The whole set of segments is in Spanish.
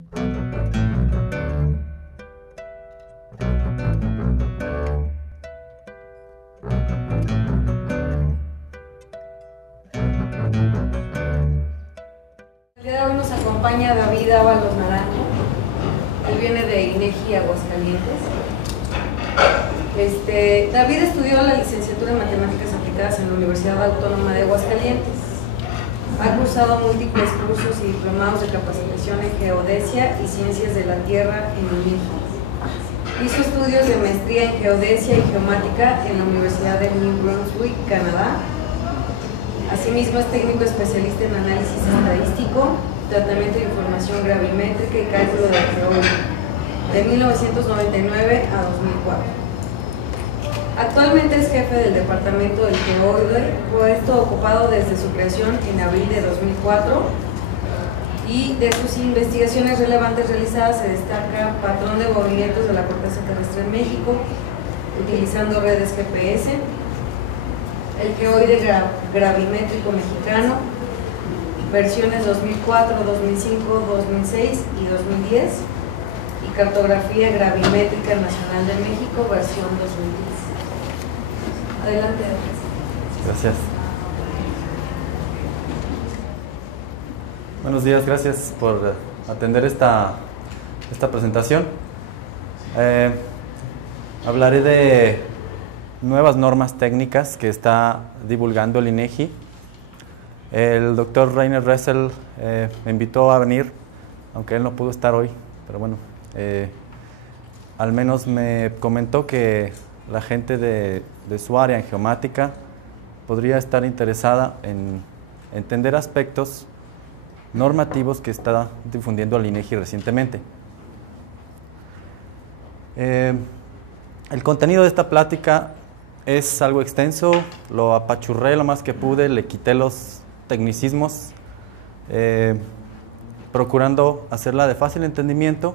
El día de hoy nos acompaña David Ábalos Naranjo. Él viene de INEGI Aguascalientes. David estudió la licenciatura en Matemáticas Aplicadas en la Universidad Autónoma de Aguascalientes. Ha cursado múltiples cursos y diplomados de capacitación en geodesia y ciencias de la tierra en INEGI. Hizo estudios de maestría en geodesia y geomática en la Universidad de New Brunswick, Canadá. Asimismo, es técnico especialista en análisis estadístico, tratamiento de información gravimétrica y cálculo de geólogo, de 1999 a 2004. Actualmente es jefe del Departamento del Geoide, puesto ocupado desde su creación en abril de 2004, y de sus investigaciones relevantes realizadas se destaca patrón de movimientos de la corteza terrestre en México, utilizando redes GPS, el geoide gravimétrico mexicano, versiones 2004, 2005, 2006 y 2010, y cartografía gravimétrica nacional de México, versión 2010. Adelante. Gracias. Buenos días, gracias por atender esta presentación. Hablaré de nuevas normas técnicas que está divulgando el INEGI. El doctor Rainer Ressel me invitó a venir, aunque él no pudo estar hoy, pero bueno, al menos me comentó que la gente de su área en geomática podría estar interesada en entender aspectos normativos que está difundiendo el INEGI recientemente. El contenido de esta plática es algo extenso, lo apachurré lo más que pude, le quité los tecnicismos, procurando hacerla de fácil entendimiento.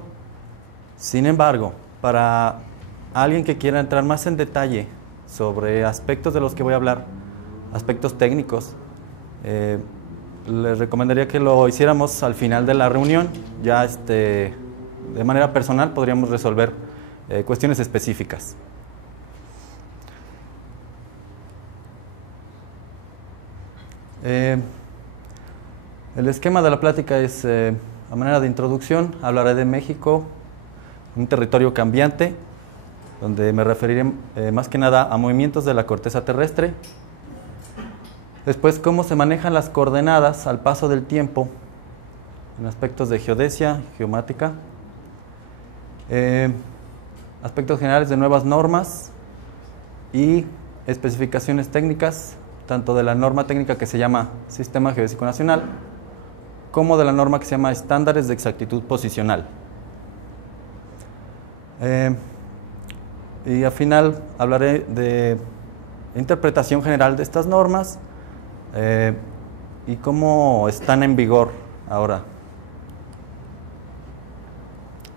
Sin embargo, para alguien que quiera entrar más en detalle sobre aspectos de los que voy a hablar, aspectos técnicos, les recomendaría que lo hiciéramos al final de la reunión. Ya de manera personal podríamos resolver cuestiones específicas. El esquema de la plática es, a manera de introducción, hablaré de México, un territorio cambiante, donde me referiré más que nada a movimientos de la corteza terrestre. Después, cómo se manejan las coordenadas al paso del tiempo en aspectos de geodesia, geomática. Aspectos generales de nuevas normas y especificaciones técnicas, tanto de la norma técnica que se llama Sistema Geodésico Nacional, como de la norma que se llama Estándares de Exactitud Posicional. Y al final hablaré de interpretación general de estas normas y cómo están en vigor ahora.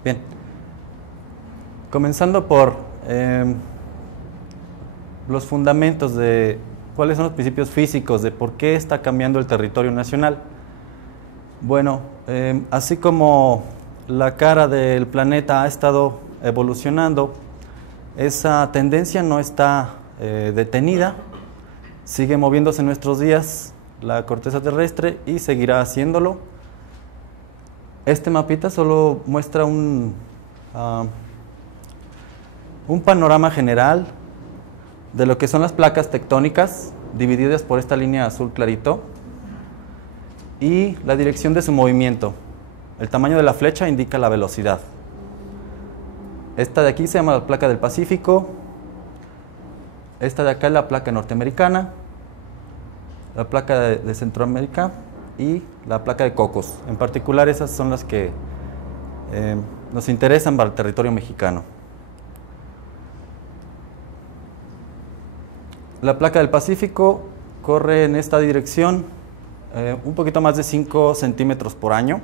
Bien, comenzando por los fundamentos de cuáles son los principios físicos de por qué está cambiando el territorio nacional. Bueno, así como la cara del planeta ha estado evolucionando, esa tendencia no está detenida, sigue moviéndose en nuestros días la corteza terrestre y seguirá haciéndolo. Este mapita solo muestra un panorama general de lo que son las placas tectónicas, divididas por esta línea azul clarito, y la dirección de su movimiento. El tamaño de la flecha indica la velocidad. Esta de aquí se llama la placa del Pacífico, esta de acá es la placa norteamericana, la placa de Centroamérica y la placa de Cocos. En particular esas son las que nos interesan para el territorio mexicano. La placa del Pacífico corre en esta dirección un poquito más de 5 centímetros por año.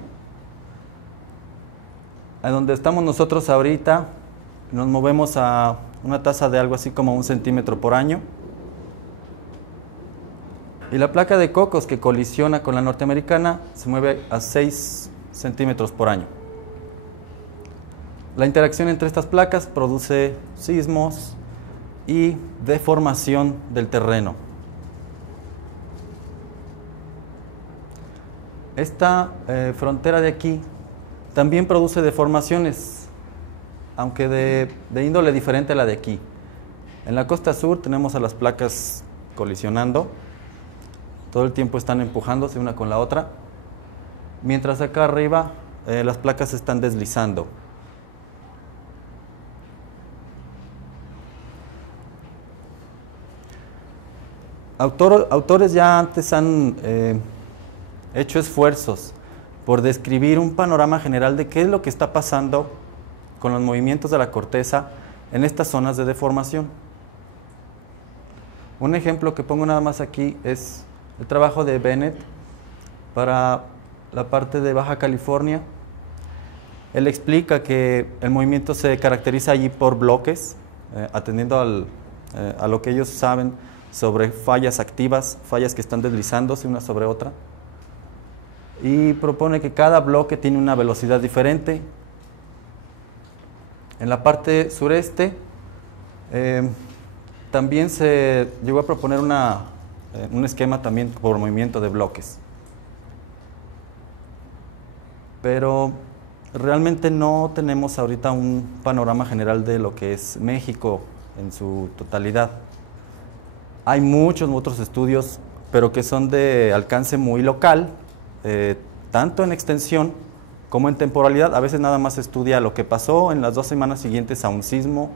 A donde estamos nosotros ahorita nos movemos a una tasa de algo así como 1 centímetro por año. Y la placa de Cocos, que colisiona con la norteamericana, se mueve a 6 centímetros por año. La interacción entre estas placas produce sismos y deformación del terreno. Esta frontera de aquí también produce deformaciones, aunque de índole diferente a la de aquí. En la costa sur tenemos a las placas colisionando, todo el tiempo están empujándose una con la otra, mientras acá arriba las placas se están deslizando. Autores ya antes han hecho esfuerzos por describir un panorama general de qué es lo que está pasando con los movimientos de la corteza en estas zonas de deformación. Un ejemplo que pongo nada más aquí es el trabajo de Bennett para la parte de Baja California. Él explica que el movimiento se caracteriza allí por bloques, atendiendo a lo que ellos saben sobre fallas activas, fallas que están deslizándose una sobre otra, y propone que cada bloque tiene una velocidad diferente. En la parte sureste también se llegó a proponer un esquema también por movimiento de bloques, pero realmente no tenemos ahorita un panorama general de lo que es México en su totalidad. Hay muchos otros estudios, pero que son de alcance muy local, tanto en extensión como en temporalidad. A veces nada más se estudia lo que pasó en las 2 semanas siguientes a un sismo,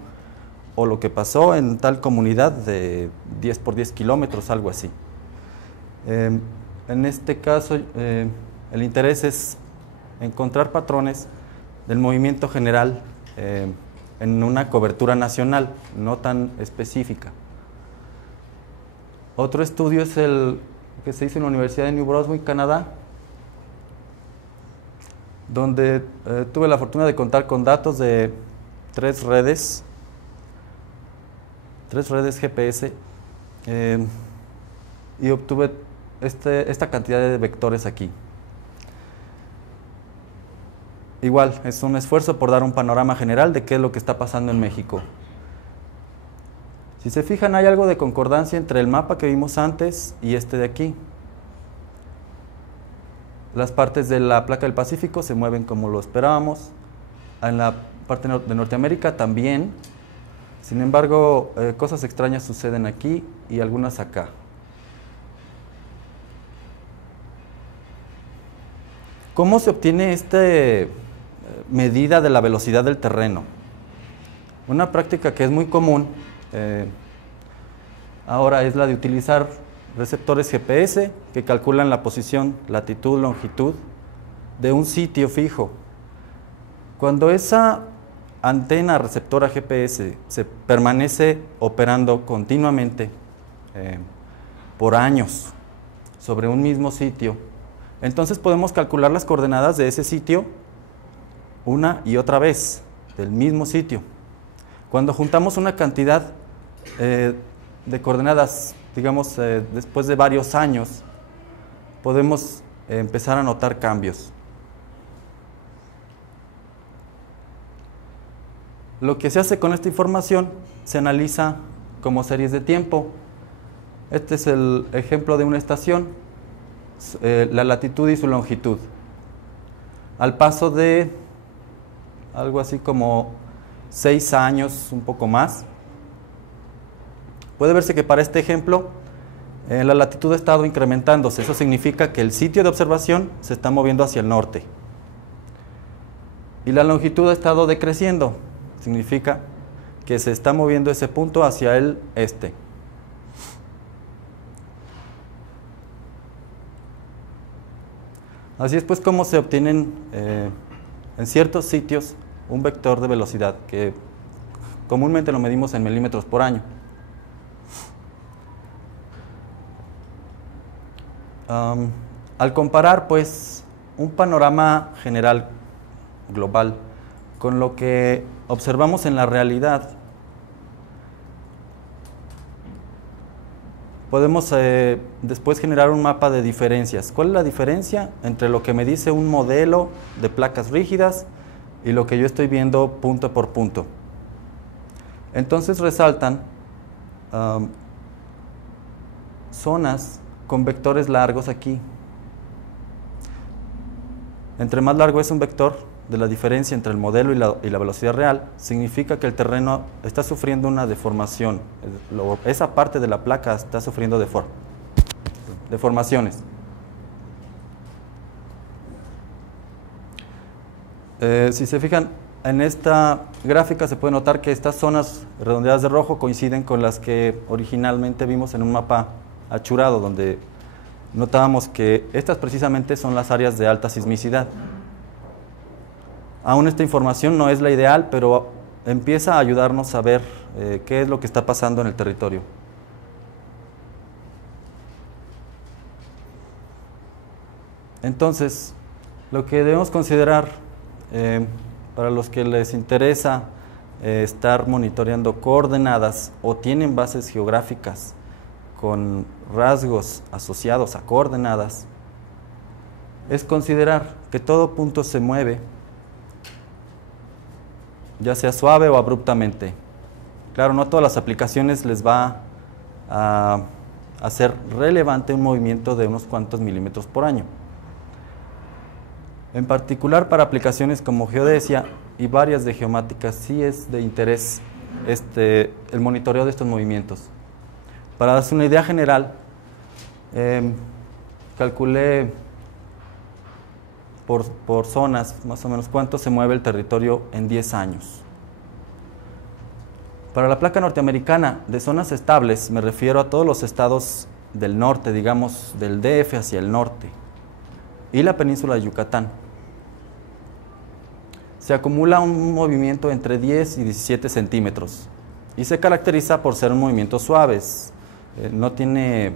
o lo que pasó en tal comunidad de 10 por 10 kilómetros, algo así. En este caso, el interés es encontrar patrones del movimiento general en una cobertura nacional, no tan específica. Otro estudio es el que se hizo en la Universidad de New Brunswick, Canadá, donde tuve la fortuna de contar con datos de 3 redes GPS, y obtuve esta cantidad de vectores aquí. Igual, es un esfuerzo por dar un panorama general de qué es lo que está pasando en México. Si se fijan, hay algo de concordancia entre el mapa que vimos antes y este de aquí. Las partes de la placa del Pacífico se mueven como lo esperábamos. En la parte de Norteamérica también. Sin embargo, cosas extrañas suceden aquí y algunas acá. ¿Cómo se obtiene esta medida de la velocidad del terreno? Una práctica que es muy común ahora es la de utilizar receptores GPS que calculan la posición, latitud, longitud de un sitio fijo. Cuando esa antena receptora GPS se permanece operando continuamente por años sobre un mismo sitio, entonces podemos calcular las coordenadas de ese sitio una y otra vez, del mismo sitio. Cuando juntamos una cantidad de coordenadas, digamos, después de varios años, podemos empezar a notar cambios. Lo que se hace con esta información se analiza como series de tiempo. Este es el ejemplo de una estación, la latitud y su longitud. Al paso de algo así como 6 años, un poco más, puede verse que para este ejemplo la latitud ha estado incrementándose. Eso significa que el sitio de observación se está moviendo hacia el norte. Y la longitud ha estado decreciendo. Significa que se está moviendo ese punto hacia el este. Así es pues como se obtienen en ciertos sitios un vector de velocidad que comúnmente lo medimos en milímetros por año. Al comparar pues un panorama general global con lo que observamos en la realidad, podemos después generar un mapa de diferencias. ¿Cuál es la diferencia entre lo que me dice un modelo de placas rígidas y lo que yo estoy viendo punto por punto. Entonces resaltan zonas con vectores largos aquí. Entre más largo es un vector de la diferencia entre el modelo y la velocidad real, significa que el terreno está sufriendo una deformación. Esa parte de la placa está sufriendo deformaciones. Si se fijan, en esta gráfica se puede notar que estas zonas redondeadas de rojo coinciden con las que originalmente vimos en un mapa achurado, donde notábamos que estas precisamente son las áreas de alta sismicidad. Aún esta información no es la ideal, pero empieza a ayudarnos a ver qué es lo que está pasando en el territorio. Entonces, lo que debemos considerar para los que les interesa estar monitoreando coordenadas o tienen bases geográficas con rasgos asociados a coordenadas, es considerar que todo punto se mueve, ya sea suave o abruptamente. Claro, no a todas las aplicaciones les va a hacer relevante un movimiento de unos cuantos milímetros por año. En particular para aplicaciones como geodesia y varias de geomáticas sí es de interés el monitoreo de estos movimientos. Para darse una idea general, calculé por zonas más o menos cuánto se mueve el territorio en 10 años. Para la placa norteamericana de zonas estables me refiero a todos los estados del norte, digamos del DF hacia el norte, y la península de Yucatán. Se acumula un movimiento entre 10 y 17 centímetros y se caracteriza por ser un movimiento suaves, no tiene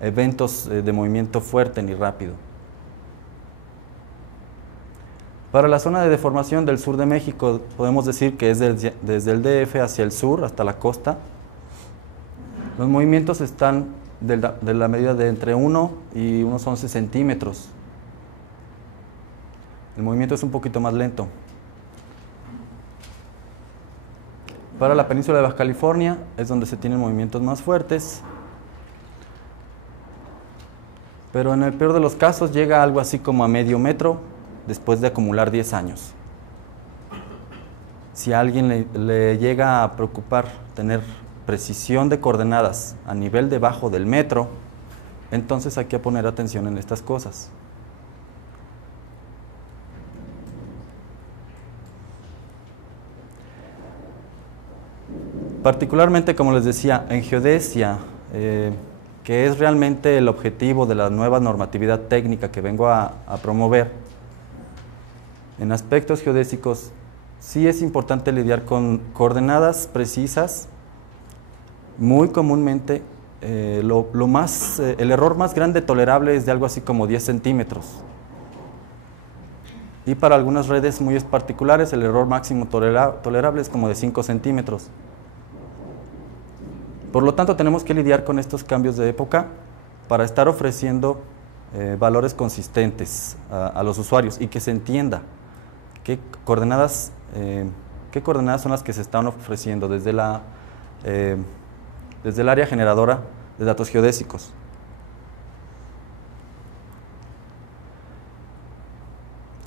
eventos de movimiento fuerte ni rápido. Para la zona de deformación del sur de México podemos decir que es desde el DF hacia el sur hasta la costa. Los movimientos están de la medida de entre 1 y unos 11 centímetros. El movimiento es un poquito más lento. Para la península de Baja California es donde se tienen movimientos más fuertes, pero en el peor de los casos llega a algo así como a medio metro después de acumular 10 años. Si a alguien le llega a preocupar tener precisión de coordenadas a nivel debajo del metro, entonces hay que poner atención en estas cosas. Particularmente, como les decía, en geodesia, que es realmente el objetivo de la nueva normatividad técnica que vengo a promover, en aspectos geodésicos sí es importante lidiar con coordenadas precisas. Muy comúnmente el error más grande tolerable es de algo así como 10 centímetros. Y para algunas redes muy particulares el error máximo tolerable es como de 5 centímetros. Por lo tanto, tenemos que lidiar con estos cambios de época para estar ofreciendo valores consistentes a los usuarios y que se entienda qué coordenadas son las que se están ofreciendo desde el área generadora de datos geodésicos.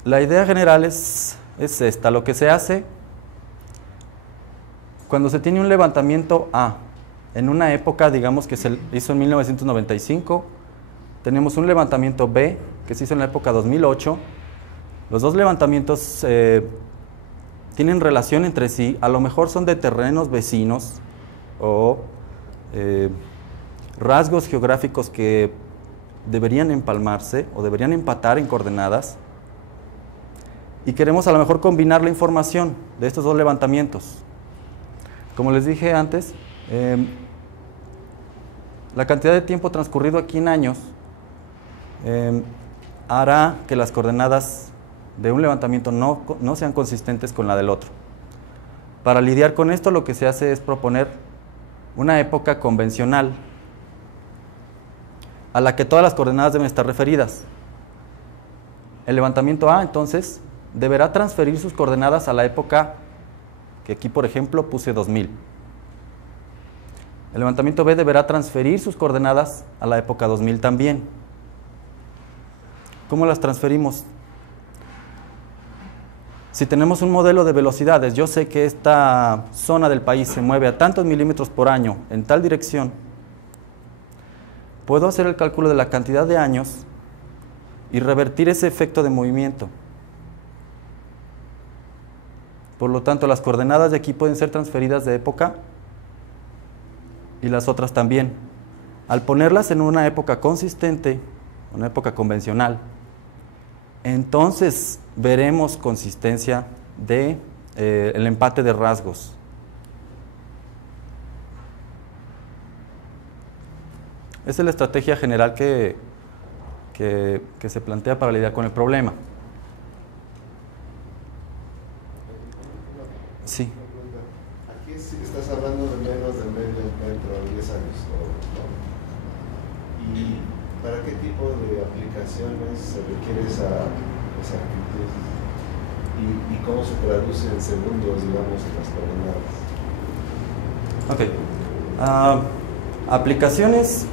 La idea general es esta. Lo que se hace cuando se tiene un levantamiento A, en una época, digamos que se hizo en 1995, tenemos un levantamiento B, que se hizo en la época 2008. Los dos levantamientos tienen relación entre sí, a lo mejor son de terrenos vecinos o rasgos geográficos que deberían empalmarse o deberían empatar en coordenadas, y queremos a lo mejor combinar la información de estos dos levantamientos. Como les dije antes, la cantidad de tiempo transcurrido aquí en años hará que las coordenadas de un levantamiento no sean consistentes con la del otro. Para lidiar con esto, lo que se hace es proponer una época convencional a la que todas las coordenadas deben estar referidas. El levantamiento A, entonces, deberá transferir sus coordenadas a la época que aquí, por ejemplo, puse 2000. El levantamiento B deberá transferir sus coordenadas a la época 2000 también. ¿Cómo las transferimos? Si tenemos un modelo de velocidades, yo sé que esta zona del país se mueve a tantos milímetros por año en tal dirección, puedo hacer el cálculo de la cantidad de años y revertir ese efecto de movimiento. Por lo tanto, las coordenadas de aquí pueden ser transferidas de época y las otras también. Al ponerlas en una época consistente, una época convencional, entonces veremos consistencia de el empate de rasgos. Esa es la estrategia general que se plantea para lidiar con el problema. Sí. Aquí estás hablando de menos de medio metro en 10 años. ¿Y para qué tipo de aplicaciones se requiere esa actitud? ¿Y cómo se traduce en segundos, digamos, en las coordenadas? Ok. Aplicaciones.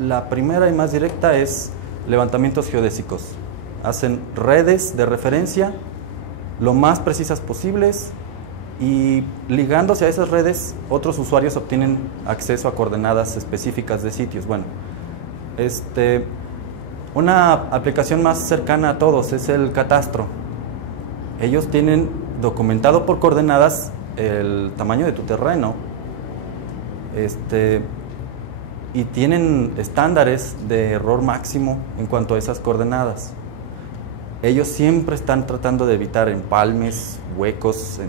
La primera y más directa es levantamientos geodésicos. Hacen redes de referencia lo más precisas posibles y ligándose a esas redes, otros usuarios obtienen acceso a coordenadas específicas de sitios. Bueno, una aplicación más cercana a todos es el catastro. Ellos tienen documentado por coordenadas el tamaño de tu terreno. Y tienen estándares de error máximo en cuanto a esas coordenadas. Ellos siempre están tratando de evitar empalmes, huecos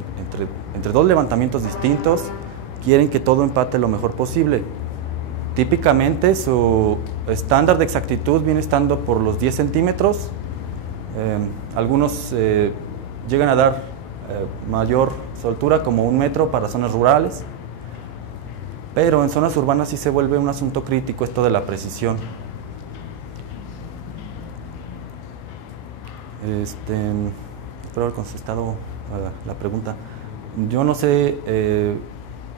entre dos levantamientos distintos. Quieren que todo empate lo mejor posible. Típicamente su estándar de exactitud viene estando por los 10 centímetros. Algunos llegan a dar mayor soltura, como 1 metro para zonas rurales. Pero en zonas urbanas sí se vuelve un asunto crítico esto de la precisión. Espero haber contestado a la pregunta. Yo no sé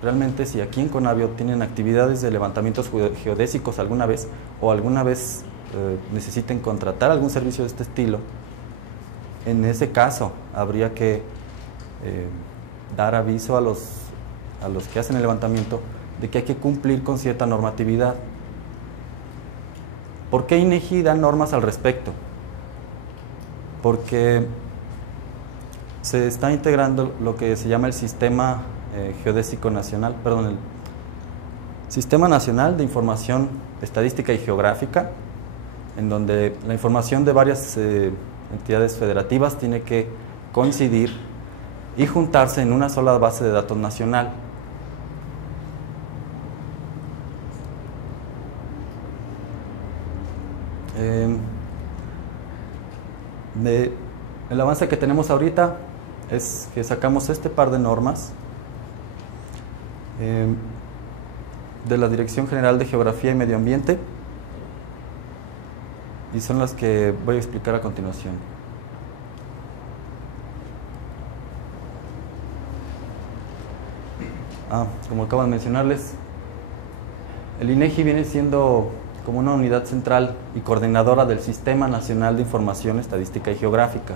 realmente si aquí en Conavio tienen actividades de levantamientos geodésicos alguna vez o alguna vez necesiten contratar algún servicio de este estilo. En ese caso habría que dar aviso a los que hacen el levantamiento de que hay que cumplir con cierta normatividad. ¿Por qué INEGI da normas al respecto? Porque se está integrando lo que se llama el Sistema Geodésico Nacional, perdón, el Sistema Nacional de Información Estadística y Geográfica, en donde la información de varias entidades federativas tiene que coincidir y juntarse en una sola base de datos nacional. El avance que tenemos ahorita es que sacamos este par de normas de la Dirección General de Geografía y Medio Ambiente y son las que voy a explicar a continuación. Como acabo de mencionarles, el INEGI viene siendo como una unidad central y coordinadora del Sistema Nacional de Información Estadística y Geográfica.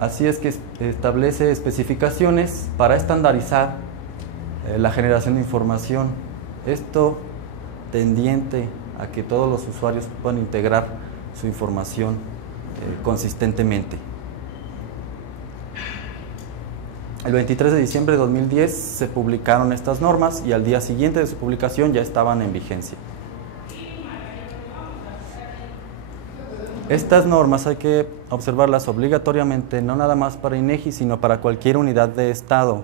Así es que establece especificaciones para estandarizar la generación de información. Esto tendiente a que todos los usuarios puedan integrar su información consistentemente. El 23 de diciembre de 2010 se publicaron estas normas y al día siguiente de su publicación ya estaban en vigencia. Estas normas hay que observarlas obligatoriamente, no nada más para INEGI, sino para cualquier unidad de Estado,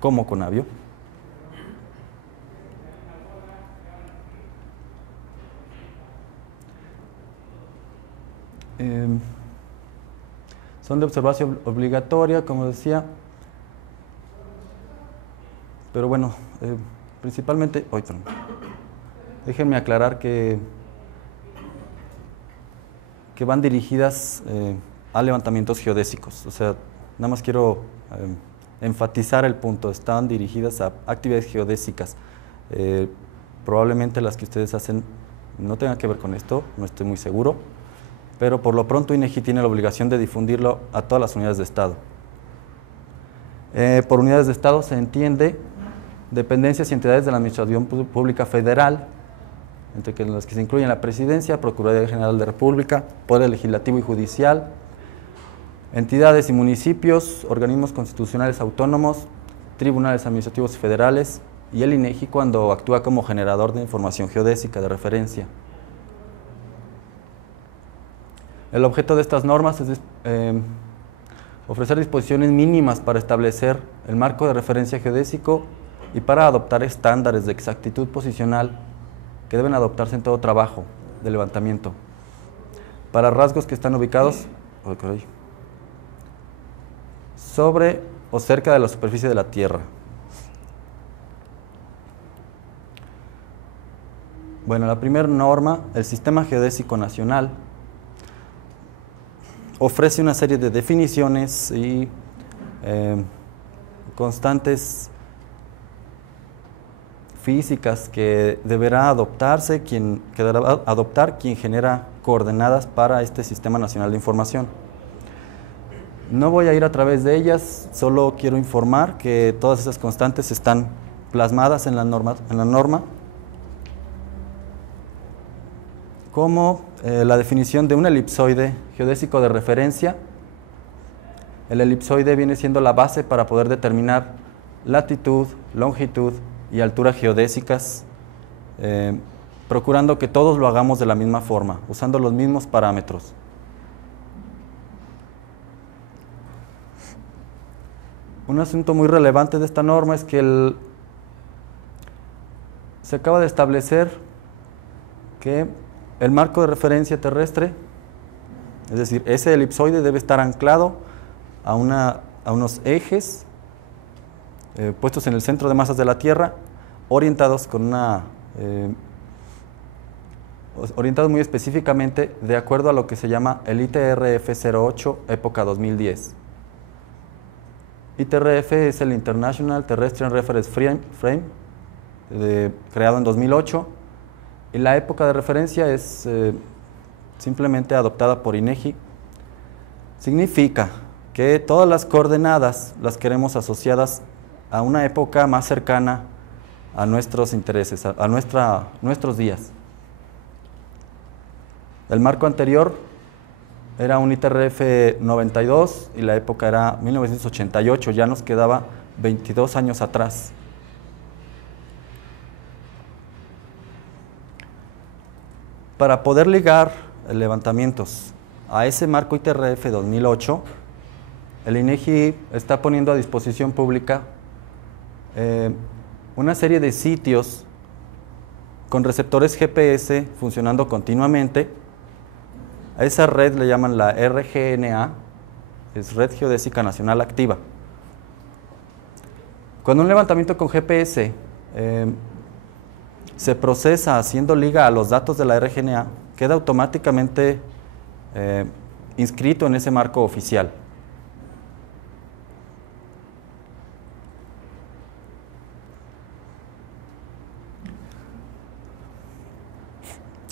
como Conavio. Son de observación obligatoria, como decía, pero bueno, principalmente, déjenme aclarar que que van dirigidas a levantamientos geodésicos. O sea, nada más quiero enfatizar el punto, están dirigidas a actividades geodésicas. Probablemente las que ustedes hacen no tengan que ver con esto, no estoy muy seguro, pero por lo pronto INEGI tiene la obligación de difundirlo a todas las unidades de Estado. Por unidades de Estado se entiende dependencias y entidades de la Administración Pública Federal, entre las que se incluyen la Presidencia, Procuraduría General de la República, Poder Legislativo y Judicial, entidades y municipios, organismos constitucionales autónomos, tribunales administrativos federales y el INEGI cuando actúa como generador de información geodésica de referencia. El objeto de estas normas es ofrecer disposiciones mínimas para establecer el marco de referencia geodésico y para adoptar estándares de exactitud posicional que deben adoptarse en todo trabajo de levantamiento para rasgos que están ubicados sobre o cerca de la superficie de la Tierra. Bueno, la primera norma, el Sistema Geodésico Nacional, ofrece una serie de definiciones y constantes físicas que deberá adoptarse, quien genera coordenadas para este Sistema Nacional de Información. No voy a ir a través de ellas, solo quiero informar que todas esas constantes están plasmadas en la norma, como la definición de un elipsoide geodésico de referencia. El elipsoide viene siendo la base para poder determinar latitud, longitud y altura geodésicas, procurando que todos lo hagamos de la misma forma, usando los mismos parámetros. Un asunto muy relevante de esta norma es que se acaba de establecer que el marco de referencia terrestre, es decir, ese elipsoide debe estar anclado a unos ejes puestos en el centro de masas de la Tierra, orientados orientados muy específicamente de acuerdo a lo que se llama el ITRF-08 época 2010. ITRF es el International Terrestrial Reference Frame, creado en 2008, y la época de referencia es simplemente adoptada por INEGI. Significa que todas las coordenadas las queremos asociadas a una época más cercana a nuestros intereses, a nuestros días. El marco anterior era un ITRF 92 y la época era 1988, ya nos quedaba 22 años atrás. Para poder ligar levantamientos a ese marco ITRF 2008, el INEGI está poniendo a disposición pública una serie de sitios con receptores GPS funcionando continuamente. A esa red le llaman la RGNA, es Red Geodésica Nacional Activa. Cuando un levantamiento con GPS se procesa haciendo liga a los datos de la RGNA, queda automáticamente inscrito en ese marco oficial.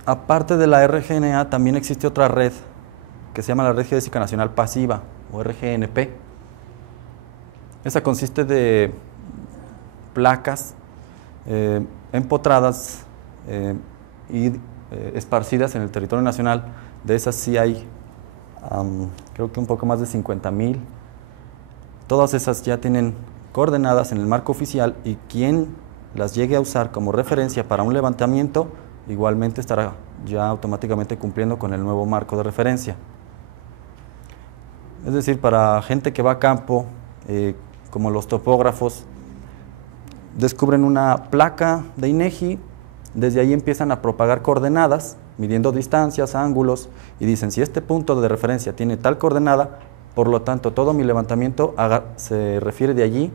Aparte de la RGNA, también existe otra red que se llama la Red Geodésica Nacional Pasiva, o RGNP. Esa consiste de placas empotradas y esparcidas en el territorio nacional. De esas sí hay, creo que un poco más de 50,000. Todas esas ya tienen coordenadas en el marco oficial y quien las llegue a usar como referencia para un levantamiento igualmente estará ya automáticamente cumpliendo con el nuevo marco de referencia. Es decir, para gente que va a campo, como los topógrafos, descubren una placa de INEGI, desde ahí empiezan a propagar coordenadas, midiendo distancias, ángulos, y dicen, si este punto de referencia tiene tal coordenada, por lo tanto, todo mi levantamiento se refiere de allí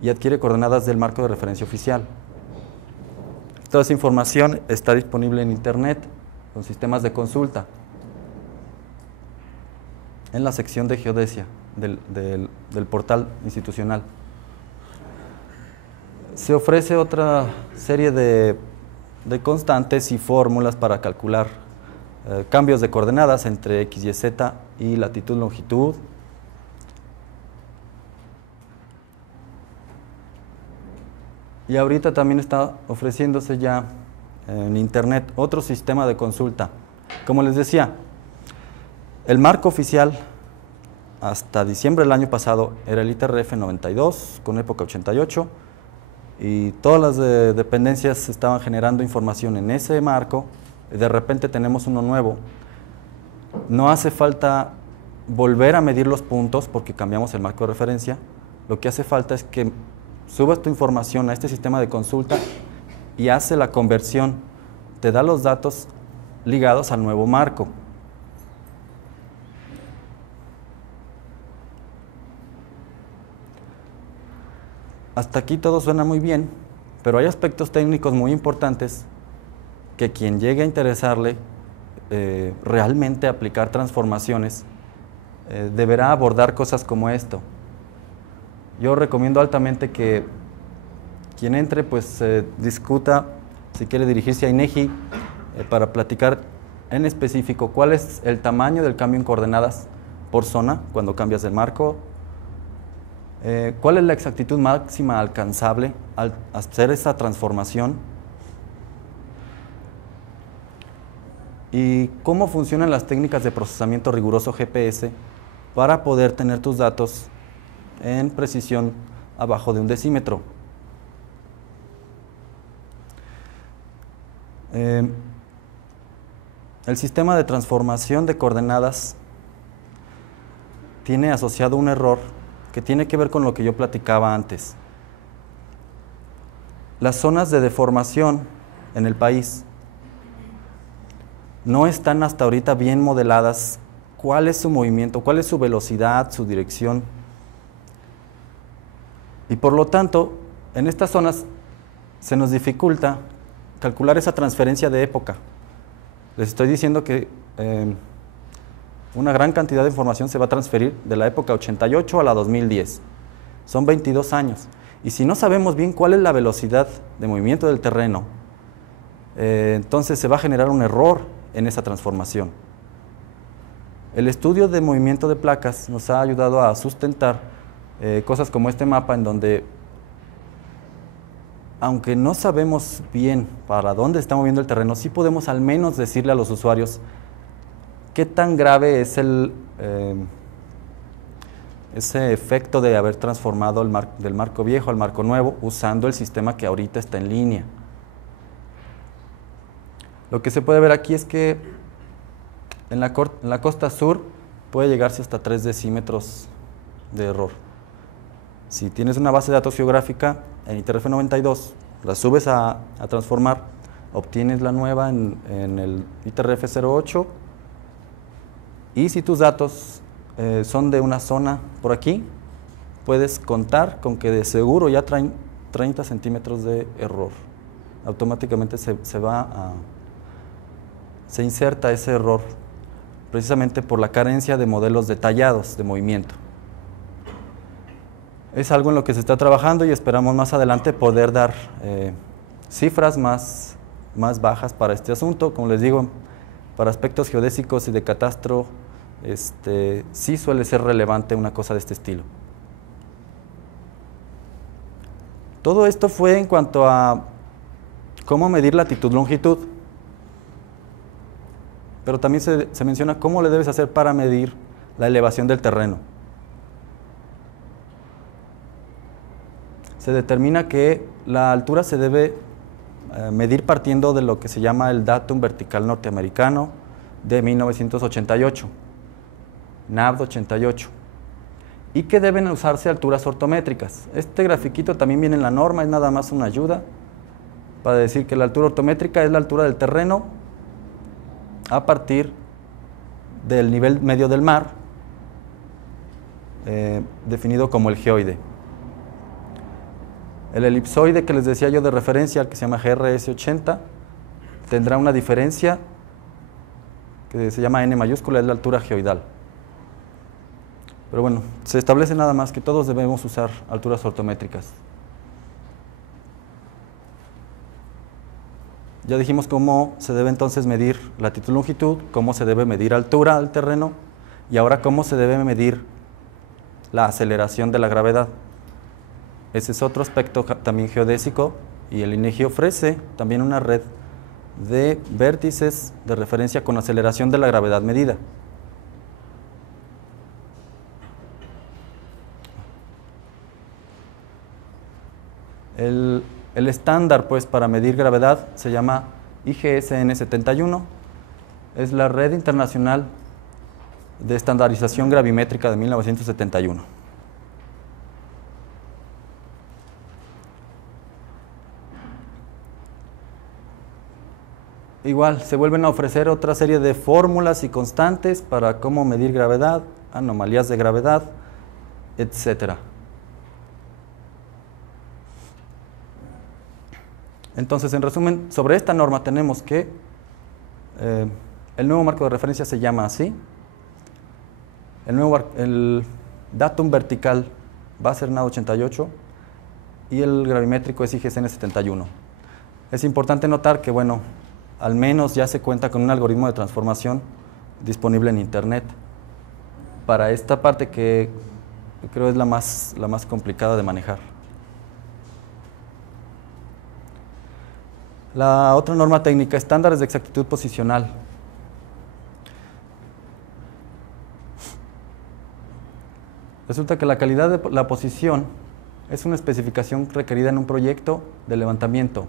y adquiere coordenadas del marco de referencia oficial. Toda esa información está disponible en Internet con sistemas de consulta. en la sección de geodesia del portal institucional. Se ofrece otra serie de constantes y fórmulas para calcular cambios de coordenadas entre X y Z y latitud, longitud. Y ahorita también está ofreciéndose ya en internet otro sistema de consulta. Como les decía, el marco oficial hasta diciembre del año pasado era el ITRF 92 con época 88 y todas las dependencias estaban generando información en ese marco. De repente tenemos uno nuevo. No hace falta volver a medir los puntos porque cambiamos el marco de referencia. Lo que hace falta es que subas tu información a este sistema de consulta y hace la conversión, te da los datos ligados al nuevo marco. Hasta aquí todo suena muy bien, pero hay aspectos técnicos muy importantes que quien llegue a interesarle realmente aplicar transformaciones deberá abordar cosas como esto. Yo recomiendo altamente que quien entre pues discuta, si quiere dirigirse a INEGI para platicar en específico cuál es el tamaño del cambio en coordenadas por zona cuando cambias el marco, cuál es la exactitud máxima alcanzable al hacer esa transformación y cómo funcionan las técnicas de procesamiento riguroso GPS para poder tener tus datos en precisión abajo de un decímetro. El sistema de transformación de coordenadas tiene asociado un error que tiene que ver con lo que yo platicaba antes. Las zonas de deformación en el país no están hasta ahorita bien modeladas. ¿Cuál es su movimiento? ¿Cuál es su velocidad, su dirección? Y por lo tanto, en estas zonas se nos dificulta calcular esa transferencia de época. Les estoy diciendo que una gran cantidad de información se va a transferir de la época 88 a la 2010. Son 22 años. Y si no sabemos bien cuál es la velocidad de movimiento del terreno, entonces se va a generar un error en esa transformación. El estudio de movimiento de placas nos ha ayudado a sustentar cosas como este mapa en donde, aunque no sabemos bien para dónde está moviendo el terreno, sí podemos al menos decirle a los usuarios qué tan grave es ese efecto de haber transformado del marco viejo al marco nuevo usando el sistema que ahorita está en línea. Lo que se puede ver aquí es que en la costa sur puede llegarse hasta 3 decímetros de error. Si tienes una base de datos geográfica en ITRF 92, la subes a transformar, obtienes la nueva en el ITRF 08, y si tus datos son de una zona por aquí, puedes contar con que de seguro ya traen 30 centímetros de error. Automáticamente se inserta ese error, precisamente por la carencia de modelos detallados de movimiento. Es algo en lo que se está trabajando y esperamos más adelante poder dar cifras más bajas para este asunto. Como les digo, para aspectos geodésicos y de catastro, sí suele ser relevante una cosa de este estilo. Todo esto fue en cuanto a cómo medir latitud-longitud, pero también se menciona cómo le debes hacer para medir la elevación del terreno. Se determina que la altura se debe medir partiendo de lo que se llama el Datum Vertical Norteamericano de 1988, NAVD 88, y que deben usarse alturas ortométricas. Este grafiquito también viene en la norma, es nada más una ayuda para decir que la altura ortométrica es la altura del terreno a partir del nivel medio del mar, definido como el geoide. El elipsoide que les decía yo de referencia, el que se llama GRS 80, tendrá una diferencia que se llama n mayúscula, es la altura geoidal. Pero bueno, se establece nada más que todos debemos usar alturas ortométricas. Ya dijimos cómo se debe entonces medir latitud, longitud, cómo se debe medir altura al terreno y ahora cómo se debe medir la aceleración de la gravedad. Ese es otro aspecto también geodésico y el INEGI ofrece también una red de vértices de referencia con aceleración de la gravedad medida. El estándar pues, para medir gravedad se llama IGSN 71, es la Red Internacional de Estandarización Gravimétrica de 1971. Igual, se vuelven a ofrecer otra serie de fórmulas y constantes para cómo medir gravedad, anomalías de gravedad, etc. Entonces, en resumen, sobre esta norma tenemos que el nuevo marco de referencia se llama así. El datum vertical va a ser NAD 88 y el gravimétrico es IGSN 71. Es importante notar que, bueno, al menos ya se cuenta con un algoritmo de transformación disponible en Internet. Para esta parte que creo es la más complicada de manejar. La otra norma técnica, estándares de exactitud posicional. Resulta que la calidad de la posición es una especificación requerida en un proyecto de levantamiento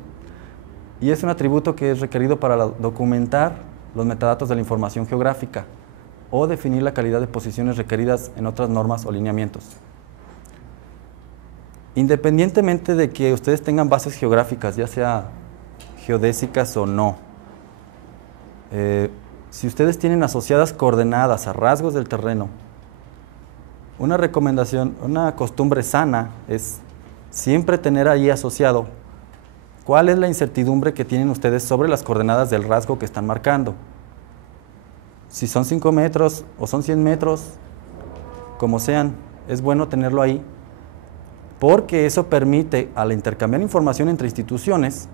y es un atributo que es requerido para documentar los metadatos de la información geográfica o definir la calidad de posiciones requeridas en otras normas o lineamientos. Independientemente de que ustedes tengan bases geográficas, ya sea geodésicas o no, si ustedes tienen asociadas coordenadas a rasgos del terreno, una recomendación, una costumbre sana es siempre tener ahí asociado cuál es la incertidumbre que tienen ustedes sobre las coordenadas del rasgo que están marcando. Si son 5 metros o son 100 metros, como sean, es bueno tenerlo ahí porque eso permite al intercambiar información entre instituciones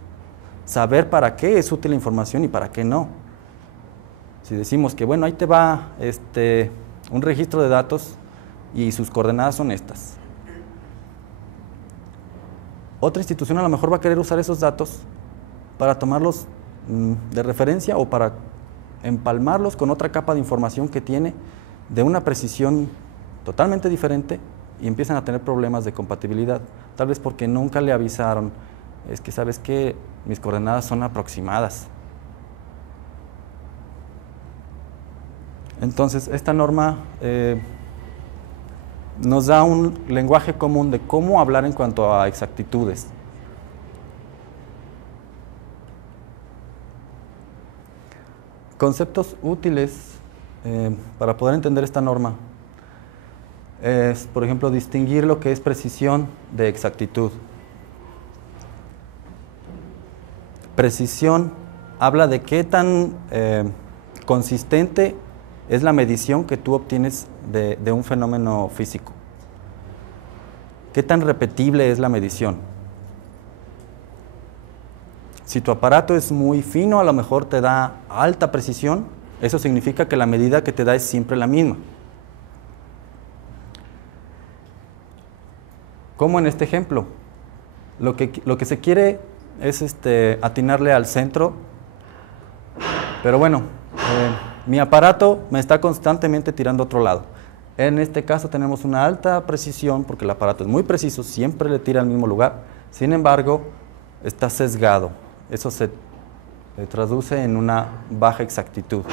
saber para qué es útil la información y para qué no. Si decimos que, bueno, ahí te va un registro de datos y sus coordenadas son estas. Otra institución a lo mejor va a querer usar esos datos para tomarlos de referencia o para empalmarlos con otra capa de información que tiene de una precisión totalmente diferente y empiezan a tener problemas de compatibilidad, tal vez porque nunca le avisaron. Es que, ¿sabes qué? Mis coordenadas son aproximadas. Entonces, esta norma nos da un lenguaje común de cómo hablar en cuanto a exactitudes. Conceptos útiles para poder entender esta norma es, por ejemplo, distinguir lo que es precisión de exactitud. Precisión habla de qué tan consistente es la medición que tú obtienes de un fenómeno físico. ¿Qué tan repetible es la medición? Si tu aparato es muy fino, a lo mejor te da alta precisión, eso significa que la medida que te da es siempre la misma. Como en este ejemplo, lo que se quiere es atinarle al centro, pero bueno, mi aparato me está constantemente tirando a otro lado. En este caso tenemos una alta precisión porque el aparato es muy preciso, siempre le tira al mismo lugar, sin embargo está sesgado, eso se traduce en una baja exactitud.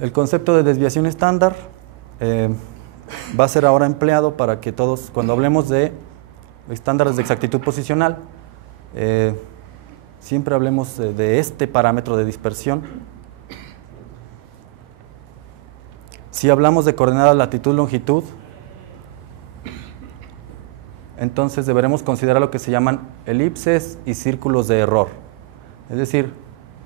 El concepto de desviación estándar va a ser ahora empleado para que todos, cuando hablemos de estándares de exactitud posicional, siempre hablemos de este parámetro de dispersión. Si hablamos de coordenadas latitud-longitud, entonces deberemos considerar lo que se llaman elipses y círculos de error. Es decir,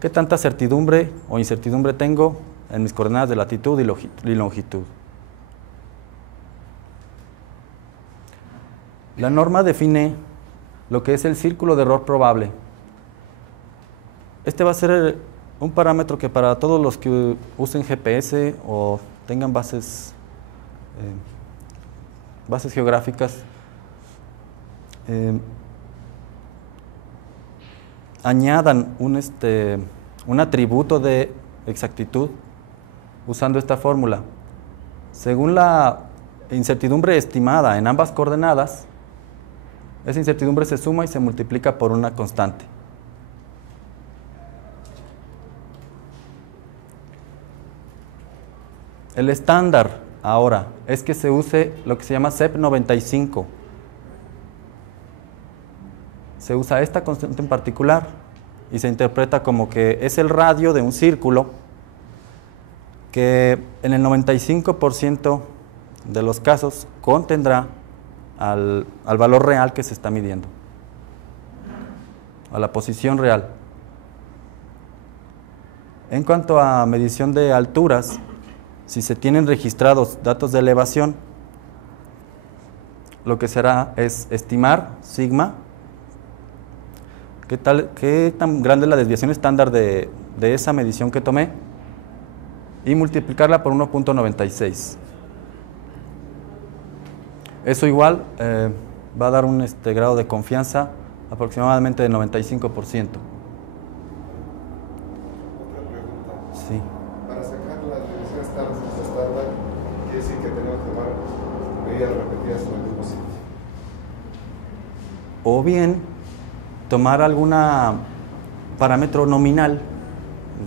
¿qué tanta certidumbre o incertidumbre tengo en mis coordenadas de latitud y longitud? La norma define lo que es el círculo de error probable. Este va a ser un parámetro que para todos los que usen GPS o tengan bases geográficas, añadan un atributo de exactitud usando esta fórmula. Según la incertidumbre estimada en ambas coordenadas, esa incertidumbre se suma y se multiplica por una constante. El estándar ahora es que se use lo que se llama CEP 95. Se usa esta constante en particular y se interpreta como que es el radio de un círculo que en el 95% de los casos contendrá al valor real que se está midiendo, a la posición real. En cuanto a medición de alturas, si se tienen registrados datos de elevación, lo que será es estimar sigma, qué tan grande es la desviación estándar de esa medición que tomé, y multiplicarla por 1.96. Eso igual va a dar un grado de confianza aproximadamente de 95%. Otra pregunta. Sí. Para sacar las mediciones estándar, quiere decir que tenemos que tomar medidas repetidas en el mismo sitio. O bien tomar algún parámetro nominal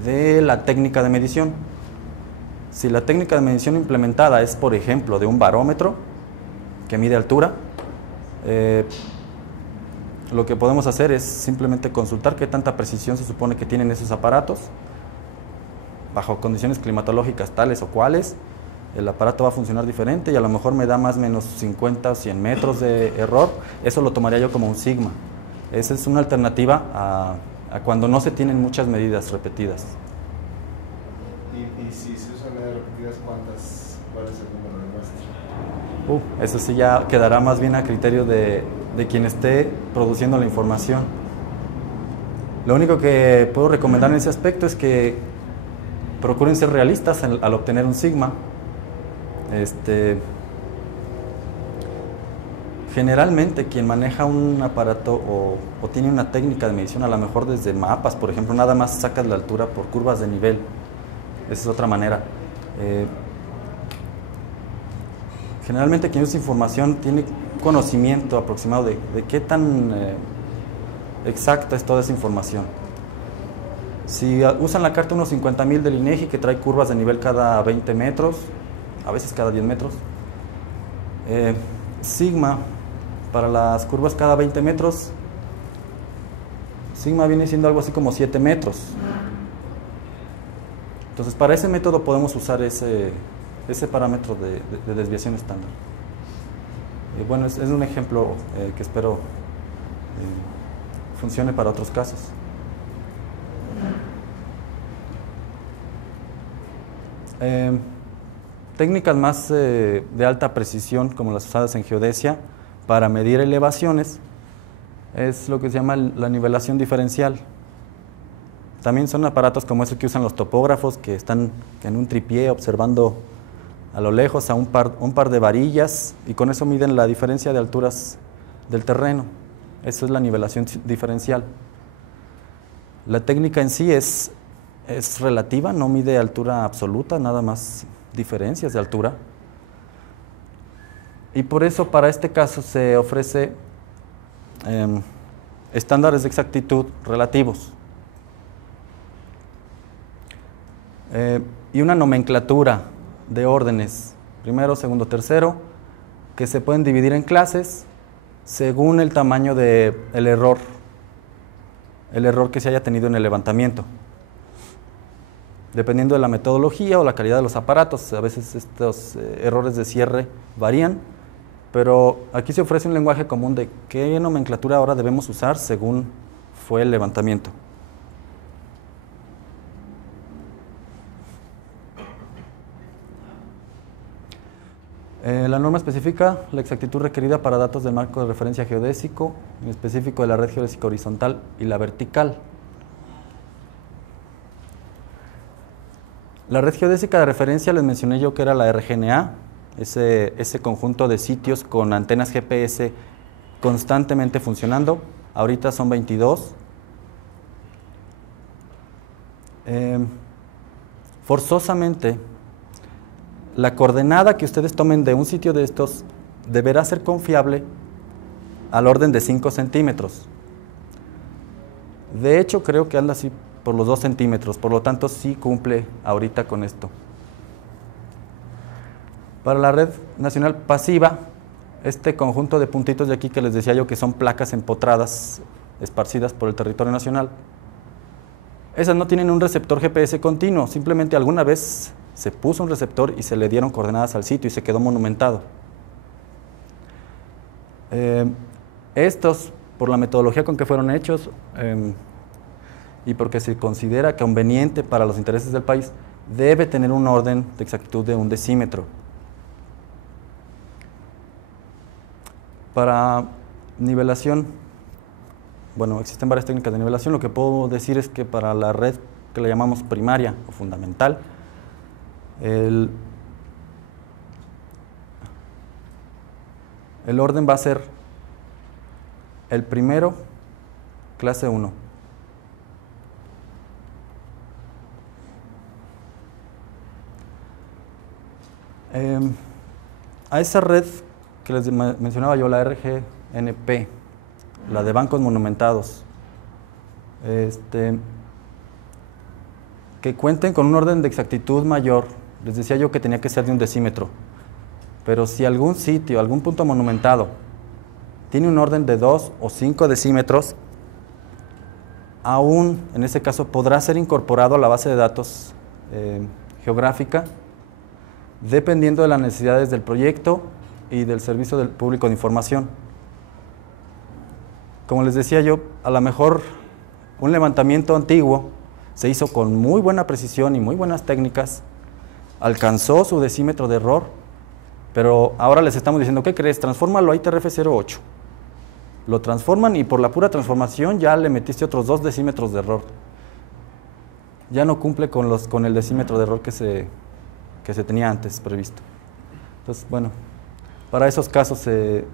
de la técnica de medición. Si la técnica de medición implementada es, por ejemplo, de un barómetro que mide altura, lo que podemos hacer es simplemente consultar qué tanta precisión se supone que tienen esos aparatos bajo condiciones climatológicas tales o cuales. El aparato va a funcionar diferente y a lo mejor me da más o menos 50 o 100 metros de error. Eso lo tomaría yo como un sigma. Esa es una alternativa a cuando no se tienen muchas medidas repetidas. Y si se usan medidas repetidas, ¿cuál es el número de muestra? Eso sí ya quedará más bien a criterio de quien esté produciendo la información. Lo único que puedo recomendar en ese aspecto es que procuren ser realistas al obtener un sigma. Generalmente quien maneja un aparato o tiene una técnica de medición, a lo mejor desde mapas, por ejemplo, nada más sacas la altura por curvas de nivel. Esa es otra manera. Generalmente quien usa información tiene conocimiento aproximado de qué tan exacta es toda esa información. Si usan la carta 150.000 del INEGI que trae curvas de nivel cada 20 metros, a veces cada 10 metros, sigma para las curvas cada 20 metros, sigma viene siendo algo así como 7 metros. Entonces para ese método podemos usar ese parámetro de desviación estándar. Bueno, es un ejemplo que espero funcione para otros casos. Técnicas más de alta precisión, como las usadas en geodesia, para medir elevaciones, es lo que se llama la nivelación diferencial. También son aparatos como esos que usan los topógrafos, que están en un tripié observando a lo lejos a un par de varillas, y con eso miden la diferencia de alturas del terreno. Eso es la nivelación diferencial. La técnica en sí es relativa, no mide altura absoluta, nada más diferencias de altura. Y por eso para este caso se ofrece estándares de exactitud relativos. Y una nomenclatura de órdenes, primero, segundo, tercero, que se pueden dividir en clases según el tamaño del error que se haya tenido en el levantamiento. Dependiendo de la metodología o la calidad de los aparatos, a veces estos errores de cierre varían, pero aquí se ofrece un lenguaje común de qué nomenclatura ahora debemos usar según fue el levantamiento. La norma especifica la exactitud requerida para datos del marco de referencia geodésico, en específico de la red geodésica horizontal y la vertical. La red geodésica de referencia les mencioné yo que era la RGNA, ese conjunto de sitios con antenas GPS constantemente funcionando. Ahorita son 22. Forzosamente, la coordenada que ustedes tomen de un sitio de estos deberá ser confiable al orden de 5 centímetros. De hecho, creo que anda así por los 2 centímetros, por lo tanto sí cumple ahorita con esto. Para la red nacional pasiva, este conjunto de puntitos de aquí que les decía yo que son placas empotradas, esparcidas por el territorio nacional, esas no tienen un receptor GPS continuo, simplemente alguna vez se puso un receptor y se le dieron coordenadas al sitio y se quedó monumentado. Estos, por la metodología con que fueron hechos y porque se considera conveniente para los intereses del país, debe tener un orden de exactitud de 1 decímetro. Para nivelación, bueno, existen varias técnicas de nivelación. Lo que puedo decir es que para la red que le llamamos primaria o fundamental, el orden va a ser el primero, clase 1. A esa red que les mencionaba yo, la RGNP, la de bancos monumentados, que cuenten con un orden de exactitud mayor, les decía yo que tenía que ser de 1 decímetro, pero si algún sitio, algún punto monumentado, tiene un orden de 2 o 5 decímetros, aún en ese caso podrá ser incorporado a la base de datos geográfica, dependiendo de las necesidades del proyecto y del servicio del público de información. Como les decía yo, a lo mejor un levantamiento antiguo se hizo con muy buena precisión y muy buenas técnicas, alcanzó su decímetro de error, pero ahora les estamos diciendo, ¿qué crees? Transfórmalo a ITRF-08. Lo transforman y por la pura transformación ya le metiste otros 2 decímetros de error. Ya no cumple con el decímetro de error que se tenía antes previsto. Entonces, bueno, para esos casos se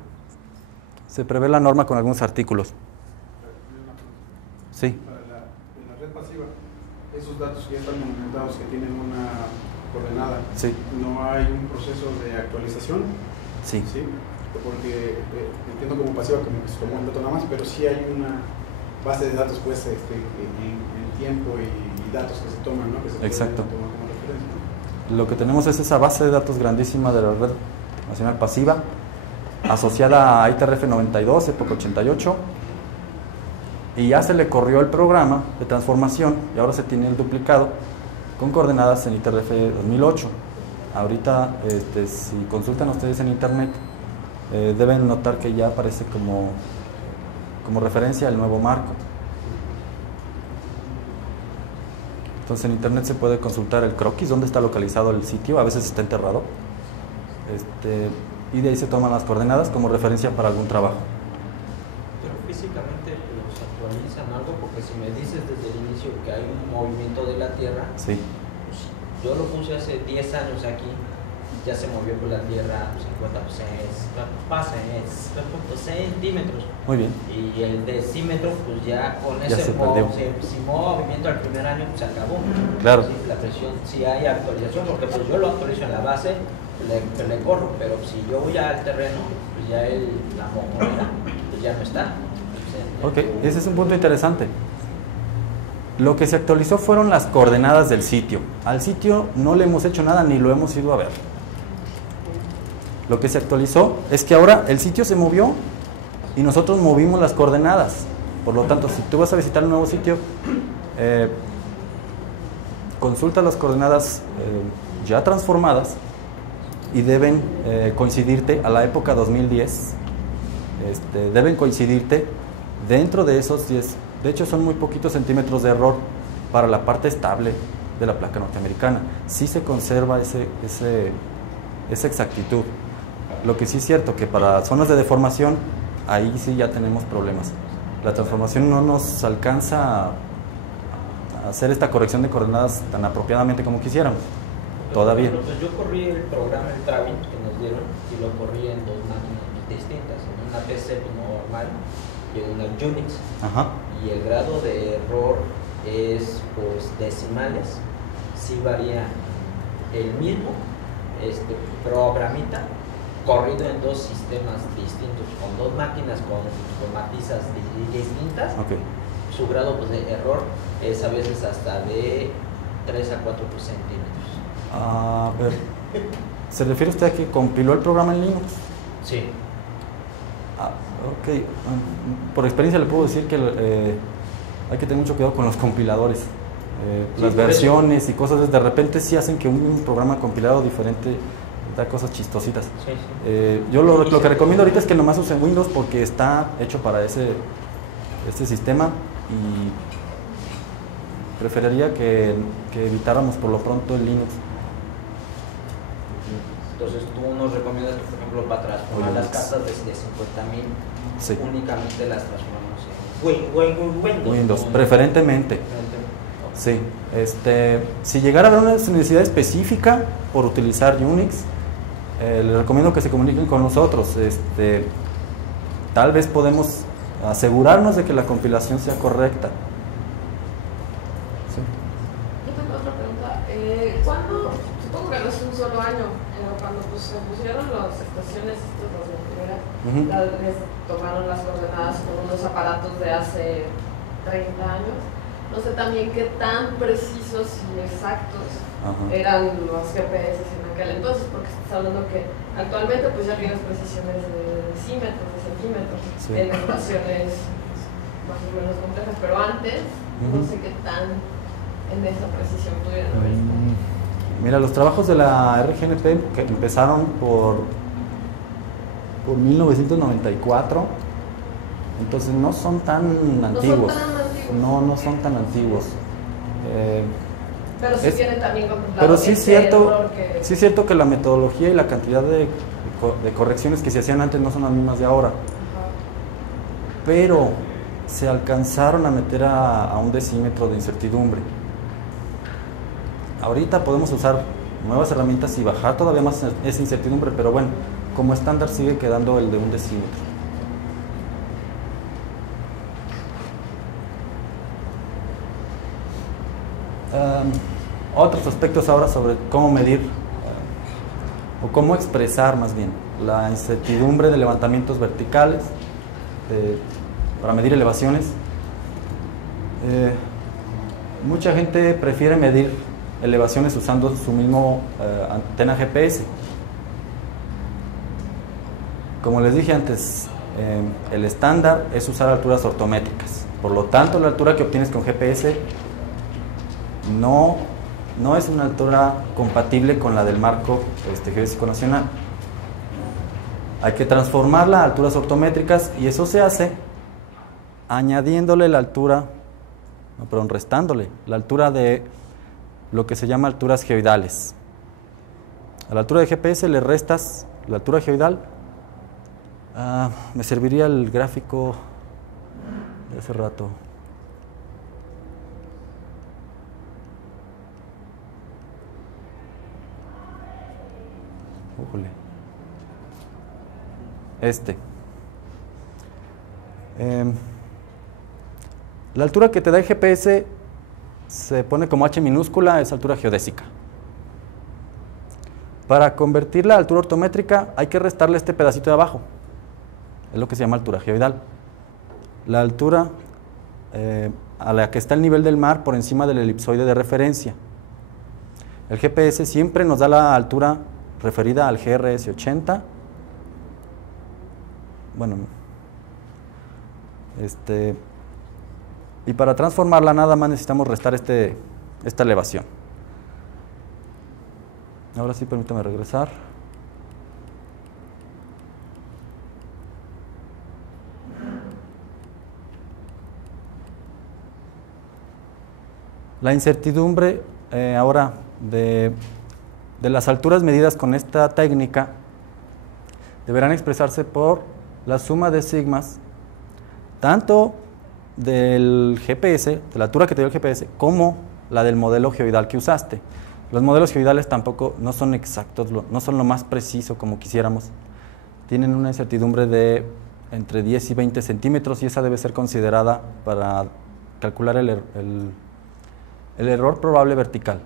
prevé la norma con algunos artículos. Sí. En la red pasiva, esos datos que ya están monumentados, que tienen una coordenada, sí, ¿no hay un proceso de actualización? Sí. ¿Sí? Porque entiendo como pasiva como que se tomó el dato nada más, pero sí hay una base de datos pues en tiempo y datos que se toman, ¿no? Que se exacto. Tomar como referencia, ¿no? Lo que tenemos es esa base de datos grandísima de la red nacional pasiva, asociada a ITRF-92, época 88, y ya se le corrió el programa de transformación y ahora se tiene el duplicado con coordenadas en ITRF-2008. Ahorita, si consultan ustedes en internet, deben notar que ya aparece como referencia el nuevo marco. Entonces en internet se puede consultar el croquis, dónde está localizado el sitio, a veces está enterrado, y de ahí se toman las coordenadas como referencia para algún trabajo. Pero físicamente los actualizan algo, porque si me dices desde el inicio que hay un movimiento de la Tierra, sí, pues yo lo puse hace 10 años aquí, ya se movió por la Tierra 50 centímetros. Muy bien. Y el decímetro, pues ya con Ya ese se perdió. si movimiento al primer año, pues se acabó. Claro. Sí, la presión, si hay actualización, porque pues yo lo actualizo en la base, le corro, pero si yo voy al terreno, pues ya la moneda pues ya no está. Ok, ese es un punto interesante. Lo que se actualizó fueron las coordenadas del sitio. Al sitio no le hemos hecho nada ni lo hemos ido a ver. Lo que se actualizó es que ahora el sitio se movió y nosotros movimos las coordenadas. Por lo tanto, si tú vas a visitar un nuevo sitio, consulta las coordenadas ya transformadas y deben coincidirte a la época 2010. Deben coincidirte dentro de esos 10. De hecho, son muy poquitos centímetros de error para la parte estable de la placa norteamericana. Sí se conserva esa exactitud. Lo que sí es cierto que para zonas de deformación, ahí sí ya tenemos problemas. La transformación no nos alcanza a hacer esta corrección de coordenadas tan apropiadamente como quisiéramos. Todavía. Pues yo corrí el programa, el Travis que nos dieron, y lo corrí en dos máquinas distintas, en una PC normal y en una Unix. Ajá. Y el grado de error es pues decimales, sí varía el mismo programita corrido en dos sistemas distintos, con dos máquinas con matizas distintas. Okay. Su grado pues, de error es a veces hasta de 3 a 4 centímetros. A ver, ¿se refiere usted a que compiló el programa en Linux? Sí. Ok. Por experiencia le puedo decir que hay que tener mucho cuidado con los compiladores. Sí, las versiones y cosas, de repente sí hacen que un programa compilado diferente da cosas chistositas. Sí, sí. Yo lo que recomiendo ahorita es que nomás usen Windows porque está hecho para este sistema y preferiría que evitáramos por lo pronto el Linux. Entonces tú nos recomiendas que, por ejemplo, para transformar las cartas de 50.000, Sí. únicamente las transformamos en Windows, preferentemente. Sí. Si llegara a haber una necesidad específica por utilizar Unix, les recomiendo que se comuniquen con nosotros. Tal vez podemos asegurarnos de que la compilación sea correcta. Sí. Yo tengo otra pregunta. ¿Cuándo, supongo que no es un solo año, cuando pues, se pusieron las estaciones, las de primera, les tomaron las coordenadas con unos aparatos de hace 30 años? No sé también qué tan precisos y exactos eran los GPS en aquel entonces, porque estás hablando que actualmente pues ya tienes precisiones de decímetros, de centímetros, Sí. en estaciones más o menos complejas, pero antes no sé qué tan en esa precisión pudieran haber estado. Mira, los trabajos de la RGNP que empezaron por 1994, entonces no son tan antiguos. No son tan antiguos. Pero sí tienen también contemplado. Pero sí es es cierto que la metodología y la cantidad de correcciones que se hacían antes no son las mismas de ahora. Pero se alcanzaron a meter a un decímetro de incertidumbre. Ahorita podemos usar nuevas herramientas y bajar todavía más esa incertidumbre, pero bueno, como estándar sigue quedando el de un decímetro. Otros aspectos ahora sobre cómo medir o cómo expresar más bien la incertidumbre de levantamientos verticales para medir elevaciones. Mucha gente prefiere medir elevaciones usando su mismo antena GPS. Como les dije antes, el estándar es usar alturas ortométricas. Por lo tanto, la altura que obtienes con GPS no es una altura compatible con la del marco geodésico nacional. Hay que transformarla a alturas ortométricas y eso se hace añadiéndole la altura, restándole la altura de lo que se llama alturas geoidales. A la altura de GPS le restas la altura geoidal. Me serviría el gráfico de hace rato. La altura que te da el GPS se pone como H minúscula, es altura geodésica. Para convertirla a altura ortométrica hay que restarle este pedacito de abajo, es lo que se llama altura geoidal. La altura a la que está el nivel del mar por encima del elipsoide de referencia. El GPS siempre nos da la altura referida al GRS 80. Bueno, y para transformarla nada más necesitamos restar esta elevación. Ahora sí, permítame regresar. La incertidumbre ahora de las alturas medidas con esta técnica deberán expresarse por la suma de sigmas, tanto del GPS, de la altura que te dio el GPS, como la del modelo geoidal que usaste. Los modelos geoidales tampoco no son exactos, no son lo más preciso como quisiéramos. Tienen una incertidumbre de entre 10 y 20 centímetros y esa debe ser considerada para calcular el error probable vertical.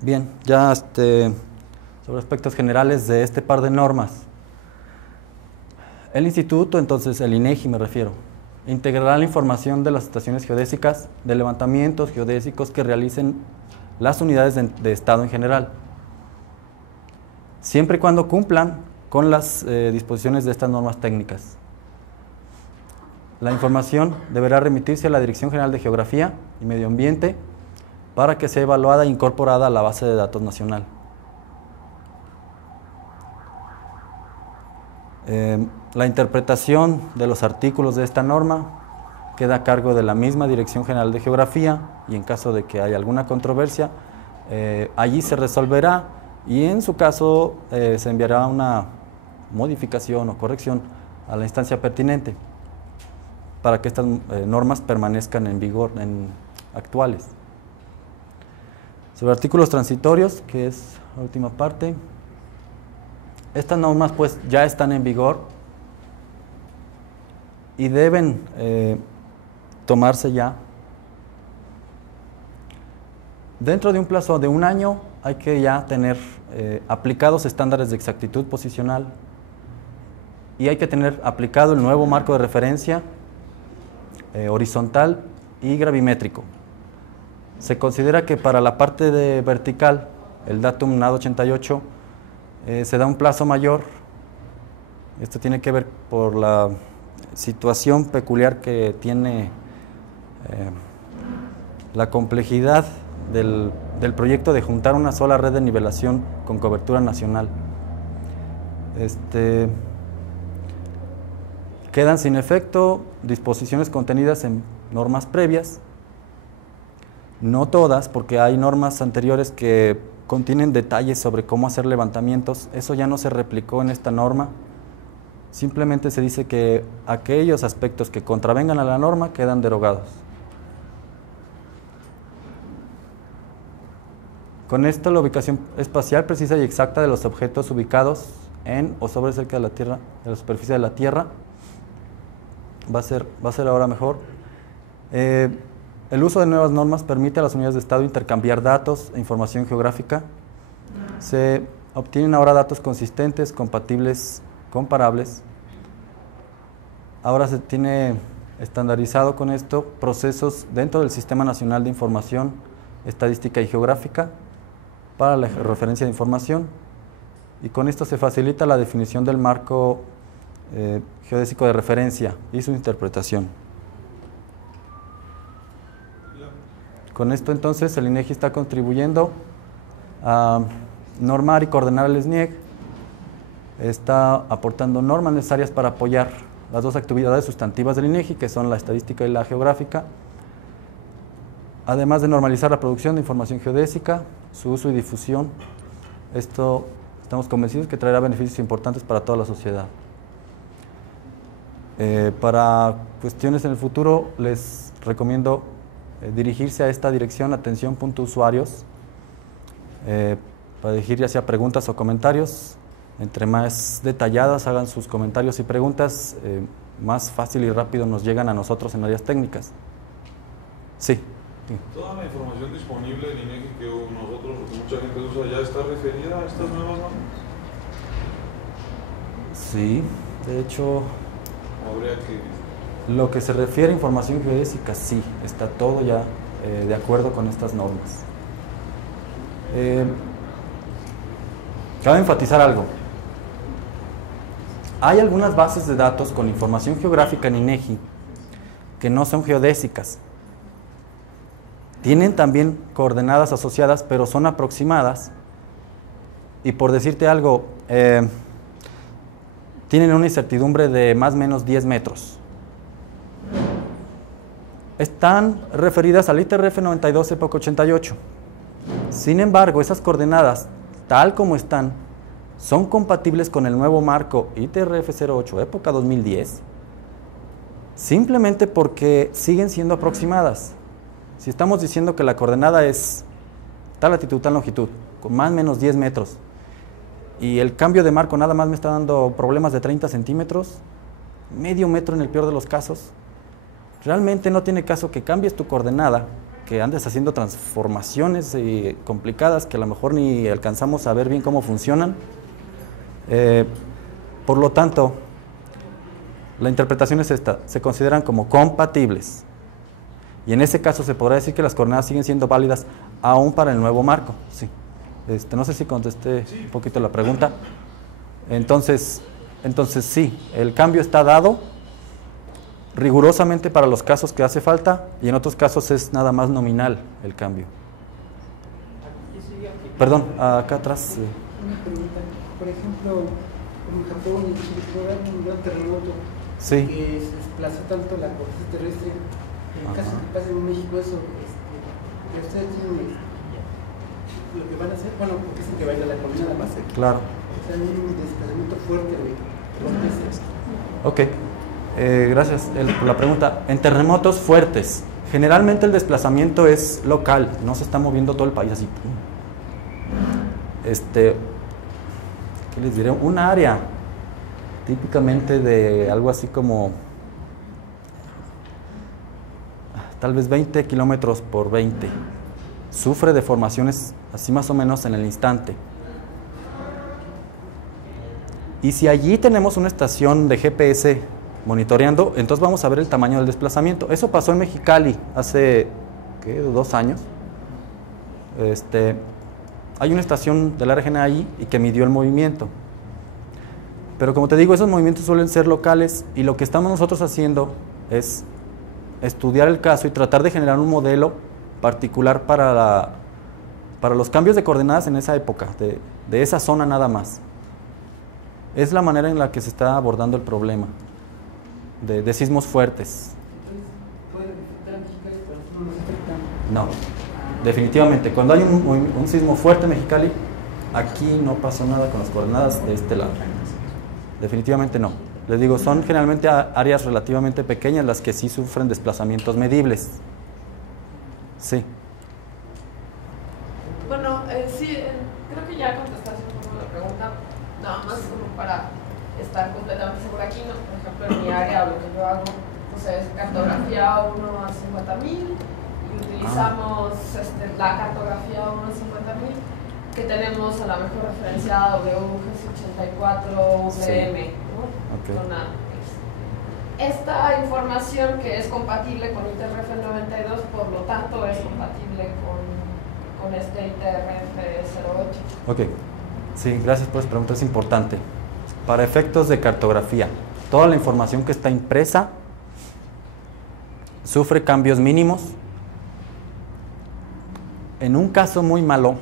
Bien, ya sobre aspectos generales de este par de normas. El instituto, entonces el INEGI me refiero, integrará la información de las estaciones geodésicas, de levantamientos geodésicos que realicen las unidades de estado en general, siempre y cuando cumplan con las disposiciones de estas normas técnicas. La información deberá remitirse a la Dirección General de Geografía y Medio Ambiente para que sea evaluada e incorporada a la base de datos nacional. La interpretación de los artículos de esta norma queda a cargo de la misma Dirección General de Geografía y en caso de que haya alguna controversia, allí se resolverá y en su caso se enviará una modificación o corrección a la instancia pertinente para que estas normas permanezcan en vigor, actuales. Sobre artículos transitorios, que es la última parte, estas normas pues ya están en vigor y deben tomarse ya. Dentro de un plazo de un año hay que ya tener aplicados estándares de exactitud posicional y hay que tener aplicado el nuevo marco de referencia horizontal y gravimétrico. Se considera que para la parte de vertical, el datum NAD 88, se da un plazo mayor. Esto tiene que ver por la situación peculiar que tiene la complejidad del proyecto de juntar una sola red de nivelación con cobertura nacional. Quedan sin efecto disposiciones contenidas en normas previas, no todas, porque hay normas anteriores que contienen detalles sobre cómo hacer levantamientos. Eso ya no se replicó en esta norma. Simplemente se dice que aquellos aspectos que contravengan a la norma quedan derogados. Con esto, la ubicación espacial precisa y exacta de los objetos ubicados en o sobre cerca de la Tierra, de la superficie de la Tierra, va a ser ahora mejor. El uso de nuevas normas permite a las unidades de estado intercambiar datos e información geográfica. Se obtienen ahora datos consistentes, compatibles, comparables. Ahora se tiene estandarizado con esto procesos dentro del Sistema Nacional de Información Estadística y Geográfica para la referencia de información y con esto se facilita la definición del marco geodésico de referencia y su interpretación. Con esto entonces el INEGI está contribuyendo a normar y coordinar el SNIEG, está aportando normas necesarias para apoyar las dos actividades sustantivas del INEGI, que son la estadística y la geográfica, además de normalizar la producción de información geodésica, su uso y difusión. Esto estamos convencidos que traerá beneficios importantes para toda la sociedad. Para cuestiones en el futuro les recomiendo dirigirse a esta dirección, atención.usuarios, para dirigir ya sea preguntas o comentarios. Entre más detalladas hagan sus comentarios y preguntas, más fácil y rápido nos llegan a nosotros en áreas técnicas. Sí. ¿Toda la información disponible en INEGI que nosotros, que mucha gente usa, ya está referida a estas nuevas normas? Sí, de hecho, ¿Habría que...? Lo que se refiere a información geodésica, sí, está todo ya de acuerdo con estas normas. Cabe enfatizar algo. Hay algunas bases de datos con información geográfica en INEGI que no son geodésicas. Tienen también coordenadas asociadas, pero son aproximadas. Y por decirte algo, tienen una incertidumbre de más o menos 10 metros. Están referidas al ITRF 92 EPOC 88. Sin embargo, esas coordenadas, tal como están, son compatibles con el nuevo marco ITRF-08, época 2010, simplemente porque siguen siendo aproximadas. Si estamos diciendo que la coordenada es tal latitud, tal longitud, con más o menos 10 metros, y el cambio de marco nada más me está dando problemas de 30 centímetros, medio metro en el peor de los casos, realmente no tiene caso que cambies tu coordenada, que andes haciendo transformaciones complicadas que a lo mejor ni alcanzamos a ver bien cómo funcionan. Por lo tanto, la interpretación es esta: se consideran como compatibles. Y en ese caso se podrá decir que las coordenadas siguen siendo válidas aún para el nuevo marco. Sí. No sé si contesté un poquito la pregunta. Entonces sí, el cambio está dado rigurosamente para los casos que hace falta, y en otros casos es nada más nominal el cambio. Perdón, acá atrás. Una pregunta. Por ejemplo, en Japón, si fuera un gran terremoto Sí. que se desplaza tanto la corteza terrestre, en caso que pase en México eso, que ustedes tienen lo que van a hacer, bueno, porque dicen que va a ir a la colina de la base. Claro. O sea, un desplazamiento fuerte de los meses. Ok. Gracias por la pregunta. En terremotos fuertes, generalmente el desplazamiento es local, no se está moviendo todo el país así. ¿Qué les diré? Un área típicamente de algo así como tal vez 20 kilómetros por 20 sufre deformaciones así más o menos en el instante. Y si allí tenemos una estación de GPS monitoreando, entonces vamos a ver el tamaño del desplazamiento. Eso pasó en Mexicali hace, ¿qué? 2 años. Hay una estación del RGNA ahí y que midió el movimiento. Pero como te digo, esos movimientos suelen ser locales, y lo que estamos nosotros haciendo es estudiar el caso y tratar de generar un modelo particular para los cambios de coordenadas en esa época, de esa zona nada más. Es la manera en la que se está abordando el problema de sismos fuertes. ¿Puede afectar a Mexicali, pero no nos afecta? No, definitivamente. Cuando hay un sismo fuerte en Mexicali, aquí no pasó nada con las coordenadas de este lado. Definitivamente no. Les digo, son generalmente áreas relativamente pequeñas las que sí sufren desplazamientos medibles. Sí. Bueno, sí, creo que ya contestaste un poco la pregunta, nada más como para estar completamente segura aquí, ¿no? Por ejemplo, en mi área, lo que yo hago, pues es cartografía 1 a 50.000, y utilizamos la cartografía 1 a 50.000, que tenemos a la mejor referenciada WGS84 UVM, ¿no? Okay. Esta información que es compatible con ITRF-92, por lo tanto es compatible con este ITRF-08. Ok, sí, gracias por esa pregunta, es importante. Para efectos de cartografía, toda la información que está impresa sufre cambios mínimos. En un caso muy malo,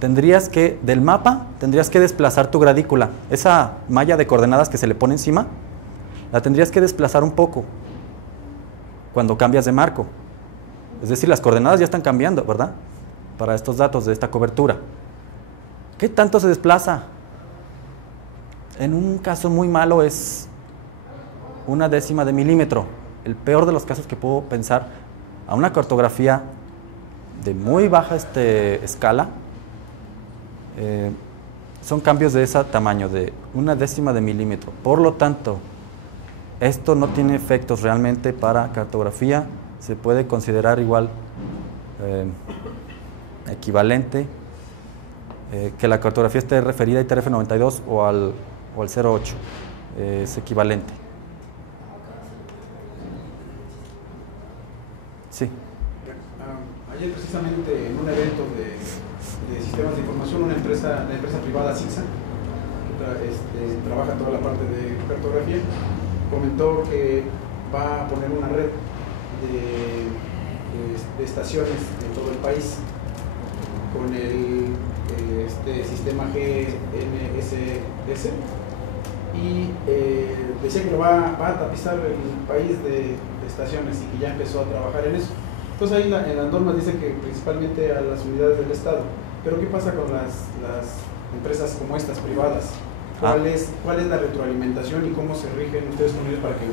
del mapa tendrías que desplazar tu gradícula, esa malla de coordenadas que se le pone encima, la tendrías que desplazar un poco cuando cambias de marco. Es decir, las coordenadas ya están cambiando, ¿verdad? Para estos datos de esta cobertura. ¿Qué tanto se desplaza? En un caso muy malo es 1/10 de milímetro. El peor de los casos que puedo pensar, a una cartografía de muy baja escala, son cambios de ese tamaño, de 1/10 de milímetro. Por lo tanto, esto no tiene efectos realmente para cartografía. Se puede considerar igual equivalente que la cartografía esté referida a ITRF-92 o al 08. Es equivalente. Sí. Ayer precisamente en un evento de sistemas de información, la empresa privada CIXA, que trabaja toda la parte de cartografía, comentó que va a poner una red de estaciones en todo el país con el sistema GNSS, y decía que lo va a tapizar el país de estaciones, y que ya empezó a trabajar en eso. Entonces ahí en las normas dice que principalmente a las unidades del Estado, pero ¿qué pasa con las empresas como estas privadas? ¿Cuál es la retroalimentación y cómo se rigen ustedes con ellos para que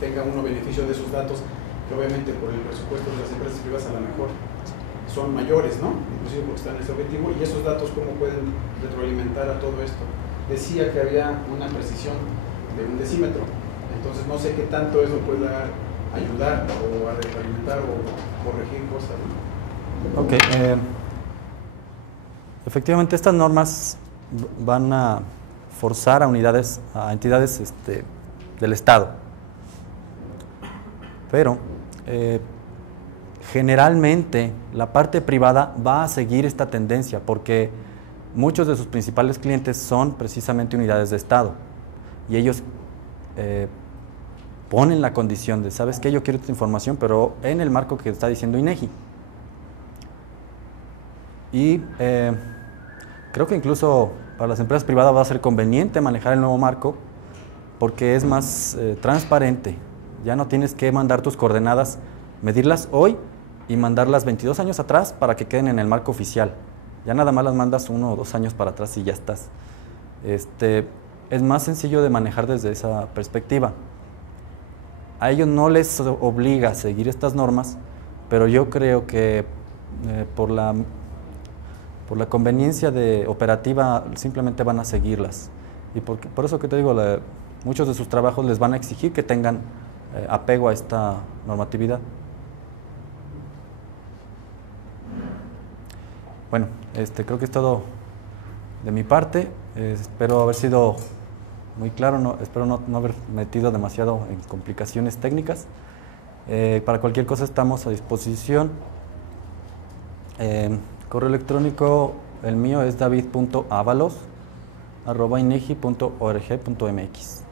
tenga uno beneficio de esos datos, que obviamente por el presupuesto de las empresas privadas a lo mejor son mayores, ¿no? Inclusive porque están en ese objetivo, y esos datos cómo pueden retroalimentar a todo esto? Decía que había una precisión de un decímetro, entonces no sé qué tanto eso pueda ayudar o a retroalimentar o corregir cosas, ¿no? Ok, efectivamente estas normas van a forzar a entidades del Estado, pero generalmente la parte privada va a seguir esta tendencia porque muchos de sus principales clientes son precisamente unidades de Estado y ellos ponen la condición de, ¿sabes qué? Yo quiero esta información, pero en el marco que está diciendo INEGI. Y creo que incluso para las empresas privadas va a ser conveniente manejar el nuevo marco porque es más transparente. Ya no tienes que mandar tus coordenadas, medirlas hoy y mandarlas 22 años atrás para que queden en el marco oficial. Ya nada más las mandas 1 o 2 años para atrás y ya estás. Es más sencillo de manejar desde esa perspectiva. A ellos no les obliga a seguir estas normas, pero yo creo que por la conveniencia operativa simplemente van a seguirlas. Y por eso que te digo, muchos de sus trabajos les van a exigir que tengan apego a esta normatividad. Bueno, creo que es todo de mi parte. Espero haber sido muy claro, espero no haber metido demasiado en complicaciones técnicas. Para cualquier cosa estamos a disposición. Correo electrónico, el mío es david.avalos@inegi.org.mx.